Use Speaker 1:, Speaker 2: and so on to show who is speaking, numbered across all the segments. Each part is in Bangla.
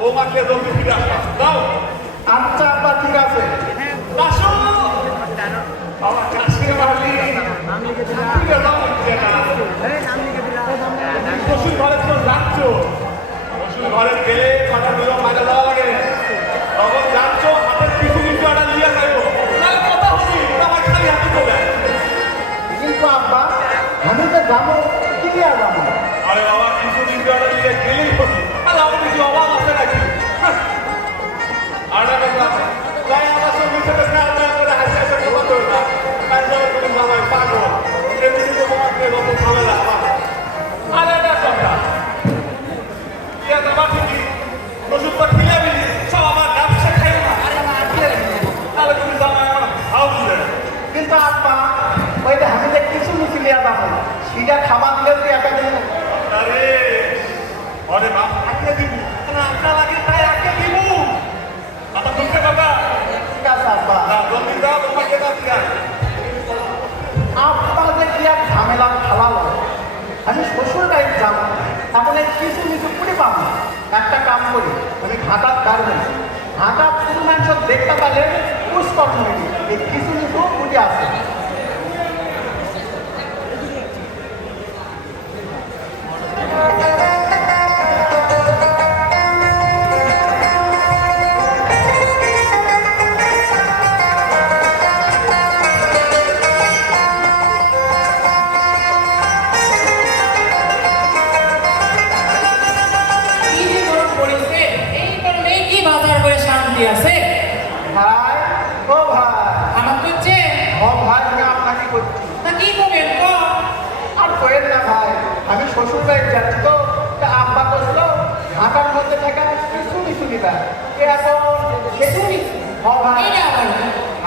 Speaker 1: বৌমাকে জলদি ফিরে আসবা দাও।
Speaker 2: আচ্ছা আব্বা ঠিক আছে।
Speaker 1: কাশু আমার কাশির বাড়ি। ফিরে দাও শ্বশুর ঘরে তো যাচ্ছ? শ্বশুর ঘরে গেলে কথা দিল মাঝে দেওয়া লাগে তখন যাচ্ছ হাতের কিছু কিছু একটা নিয়ে যাইব নাহলে কথা হবি আমার খালি হাতে চলে।
Speaker 2: কিন্তু আব্বা আমি তো যাব কি দিয়ে যাব? সেটা খাবার দিলে তুই একা দিন
Speaker 1: আরে আরে বাপ আকে দিব। না আপনার লাগে তাই দিব। কথা শুনতে বাবা।
Speaker 2: ঠিক আছে
Speaker 1: না জলদি দাও তোমাকে দাও দিয়া।
Speaker 2: আব্বা যে কি এক ঝামেলা খালালো। আমি শ্বশুর বাড়ি যাব তাহলে কিছু মিছু করে পাবো। একটা কাম করি আমি ঘাটার কাটবো ঘাটা পুরো মাংস দেখতে পারলে পুষ্কর এই কিছু পুজো আছে
Speaker 3: শান্তি আছে?
Speaker 2: ভাই ও ভাই।
Speaker 3: আমার করছে
Speaker 2: ও ভাই আমি আপনাকে করছি
Speaker 3: তা কি করবেন? ক।
Speaker 2: আর কয়েন না ভাই আমি শ্বশুর বাড়ি যাচ্ছি তো। তা আব্বা করল ঘাটার মধ্যে থাকা কিছু কিছু নিবা এ এখন সেটু হ ভাই।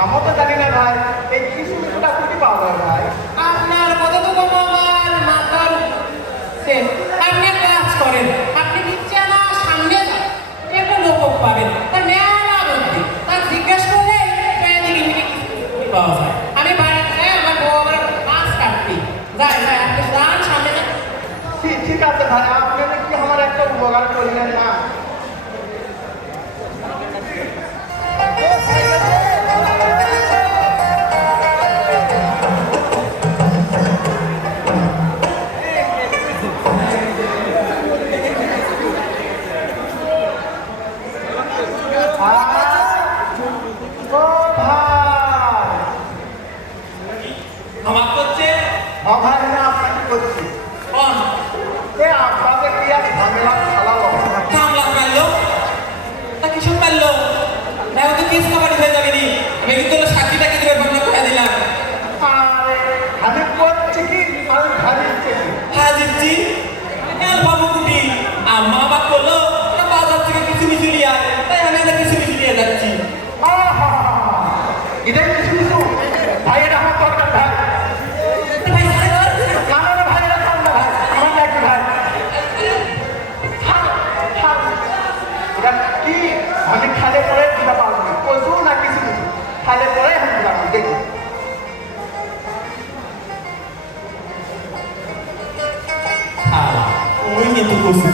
Speaker 2: আমার তো জানি না ভাই এই কিছু কিছুটা খুঁজে পাওয়া যায় ভাই?
Speaker 3: আপনার কথা তো আমার মাথার সে আপনি কাজ করেন।
Speaker 4: কিছু
Speaker 2: খালে পরে আমি দিলাম দেখি
Speaker 4: শালা, ওই কিন্তু কচু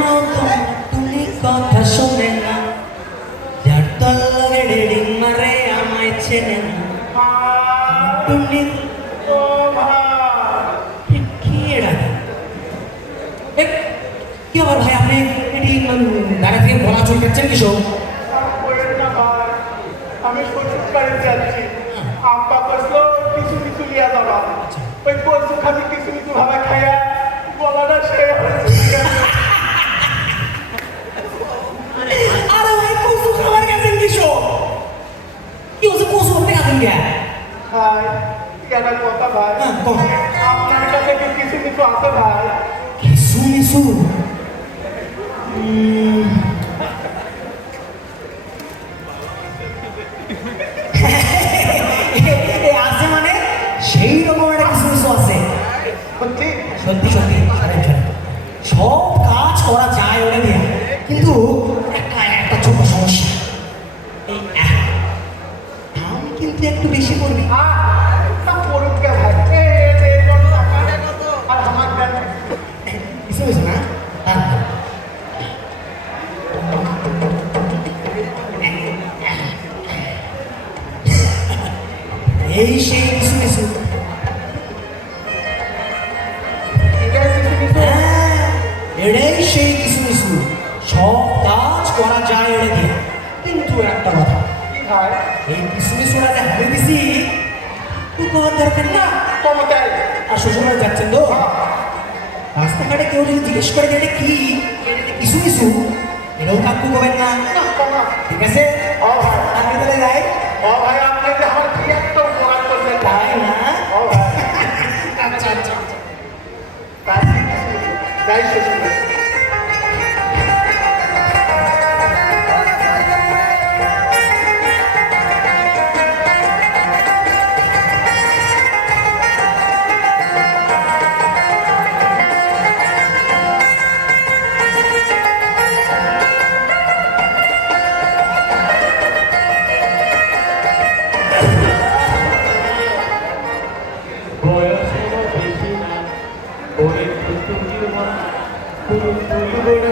Speaker 5: মতন তুমি কথা শোনে না যার তল্লারে রেডিং মারে আমায় চেনে না তুমি কি আবার ভাই আপনি এটি দাঁড়া থেকে বলা চুল কাটছেন কিসব
Speaker 2: আমি শ্বশুর বাড়ি যাচ্ছি আব্বা বসল কিছু কিছু লিয়া যাবা ওই কচু খাবি কিছু কিছু খাইয়া
Speaker 5: এই সেই কিছু কিছু
Speaker 2: কিছু কিছু
Speaker 5: এটাই সেই কিছু কিছু সব কাজ করা যায় এটা দিয়ে। কিন্তু একটা কথা এই কিছু কিছুটা যে হাতে দিছি করার দরকার না।
Speaker 2: ক্ষমতায়।
Speaker 5: আর শ্বশুরবাড়ি যাচ্ছেন তো। রাস্তাঘাটে কেউ যদি জিজ্ঞেস করে যে কি কিছু কিছু এটাও কাকু করবেন না।
Speaker 2: না।
Speaker 5: ঠিক আছে?
Speaker 2: ও ভাই।
Speaker 5: আমি তাহলে যাই
Speaker 2: ও ভাই
Speaker 5: তাই
Speaker 2: শ্বশুর
Speaker 6: বয়স পুরো তুলবড়